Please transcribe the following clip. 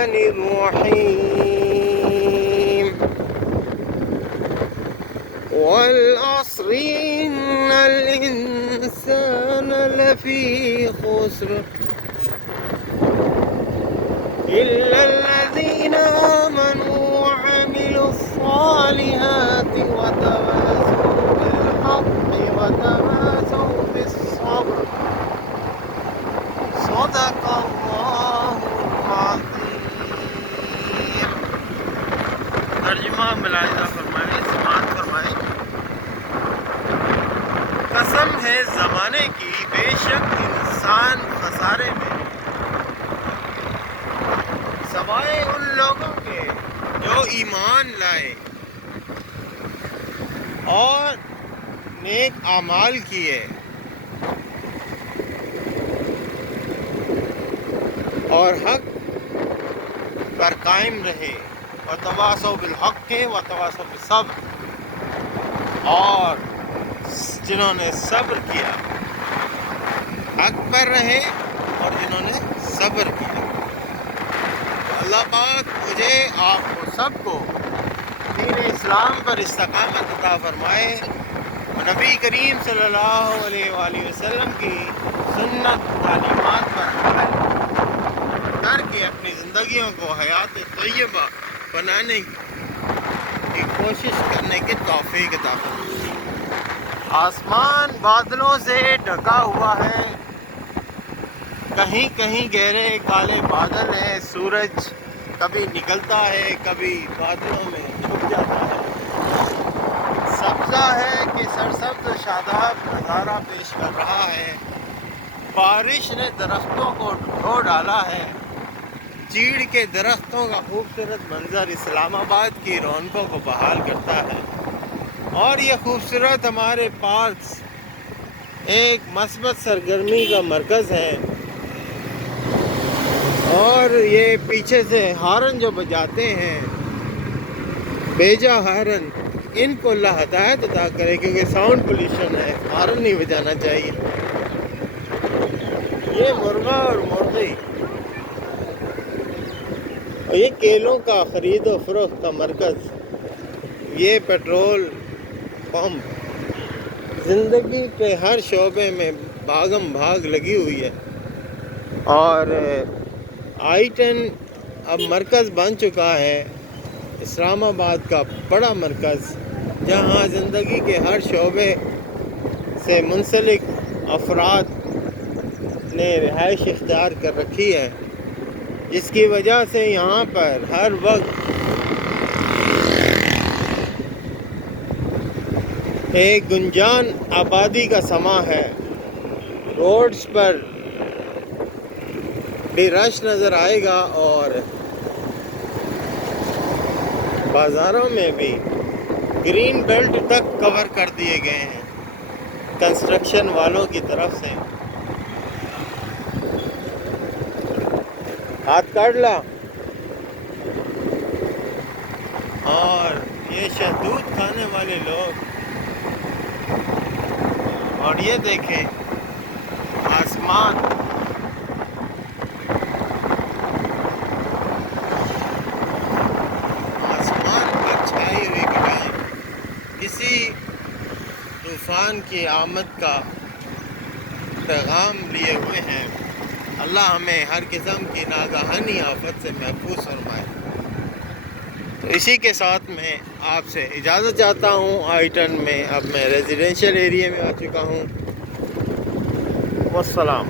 الرحمن الرحيم والعصر إن الإنسان لفي خسر إلا الذين آمنوا وعملوا الصالحات وتواصوا بالحق وتواصوا بالصبر صدق اللہ العظیم۔ ترجمہ ملاحظہ فرمائیں، سماعت فرمائیں۔ قسم ہے زمانے کی، بے شک انسان خسارے میں، سوائے ان لوگوں کے جو ایمان لائے اور نیک اعمال کیے اور حق پر قائم رہے، وتواصوا بالحق وتواصوا بالصبر، اور جنہوں نے صبر کیا، حق پر رہے اور جنہوں نے صبر کیا۔ تو اللہ پاک مجھے، آپ کو، سب کو دین اسلام پر استقامت عطا فرمائے، نبی کریم صلی اللہ علیہ وآلہ وسلم کی سنت تعلیمات پر عمل کر کے اپنی زندگیوں کو حیات طیبہ بنانے کی کوشش کرنے کی توفیق عطا فرمائے۔ آسمان بادلوں سے ڈھکا ہوا ہے، کہیں کہیں گہرے کالے بادل ہیں، سورج کبھی نکلتا ہے، کبھی بادلوں میں چھپ جاتا ہے، سبزہ ہے کہ سرسبز و شاداب نظارہ پیش کر رہا ہے، بارش نے درختوں کو دھو ڈالا ہے، چیڑ کے درختوں کا خوبصورت منظر اسلام آباد کی رونقوں کو بحال کرتا ہے، اور یہ خوبصورت ہمارے پاس ایک مثبت سرگرمی کا مرکز ہے، اور یہ پیچھے سے ہارن جو بجاتے ہیں، بیجا ہارن، ان کو اللہ ہدایت عطا کرے، کیونکہ ساؤنڈ پولیوشن ہے، ہارن نہیں بجانا چاہیے۔ یہ مرغا اور مرغی، اور یہ کیلوں کا خرید و فروخت کا مرکز، یہ پیٹرول پمپ، زندگی کے ہر شعبے میں بھاگم بھاگ لگی ہوئی ہے، اور I-10 اب مرکز بن چکا ہے، اسلام آباد کا بڑا مرکز، جہاں زندگی کے ہر شعبے سے منسلک افراد نے رہائش اختیار کر رکھی ہے، جس کی وجہ سے یہاں پر ہر وقت ایک گنجان آبادی کا سما ہے۔ روڈز پر بھی رش نظر آئے گا، اور بازاروں میں بھی گرین بیلٹ تک کور کر دیے گئے ہیں کنسٹرکشن والوں کی طرف سے۔ ہاتھ کاٹ لا۔ اور یہ شہدود کھانے والے لوگ، اور یہ دیکھیں آسمان، پر چھائی ہوئی گھٹائیں کسی طوفان کی آمد کا پیغام لیے ہوئے ہیں۔ اللہ ہمیں ہر قسم کی ناگہانی آفت سے محفوظ فرمائے۔ تو اسی کے ساتھ میں آپ سے اجازت چاہتا ہوں۔ I-10 میں اب میں ریزیڈینشل ایریے میں آ چکا ہوں۔ والسلام۔